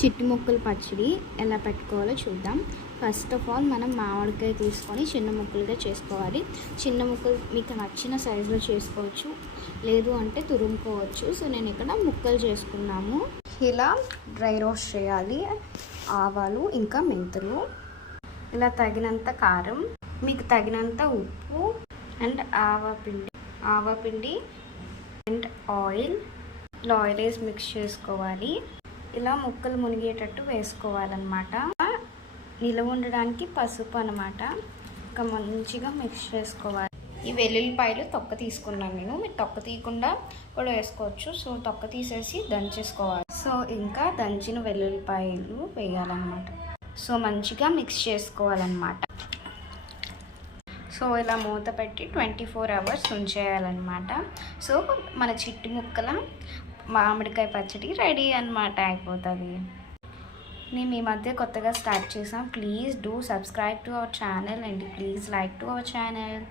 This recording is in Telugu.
చిట్టి ముక్కల పచ్చడి ఎలా పెట్టుకోవాలో చూద్దాం. ఫస్ట్ ఆఫ్ ఆల్ మనం మామిడికాయ తీసుకొని చిన్న ముక్కలుగా చేసుకోవాలి. చిన్న ముక్కలు మీకు నచ్చిన సైజులో చేసుకోవచ్చు, లేదు అంటే తురుముకోవచ్చు. సో నేను ఇక్కడ ముక్కలు చేసుకున్నాము. ఇలా డ్రై రోస్ట్ చేయాలి. ఆవాలు ఇంకా మెంతులు, ఇలా తగినంత కారం, మీకు తగినంత ఉప్పు అండ్ ఆవాపిండి అండ్ ఆయిల్ వేసి మిక్స్ చేసుకోవాలి. ఇలా ముక్కలు మునిగేటట్టు వేసుకోవాలన్నమాట. నిలవ ఉండడానికి పసుపు అనమాట. ఇంకా మంచిగా మిక్స్ చేసుకోవాలి. ఈ వెల్లుల్లిపాయలు తొక్క తీసుకున్నాను నేను, మీరు తొక్క తీయకుండా కూడా వేసుకోవచ్చు. సో తొక్క తీసేసి దంచేసుకోవాలి. సో ఇంకా దంచిన వెల్లుల్లిపాయలు వేయాలన్నమాట. సో మంచిగా మిక్స్ చేసుకోవాలన్నమాట. సో ఇలా మూత పెట్టి 24 hours ఉంచేయాలన్నమాట. సో మన చిట్టి ముక్కల మామిడికాయ పచ్చడి రెడీ అన్నమాట, అయిపోతుంది. మేము ఈ మధ్య కొత్తగా స్టార్ట్ చేసాం. Please do subscribe to our channel and please like to our channel.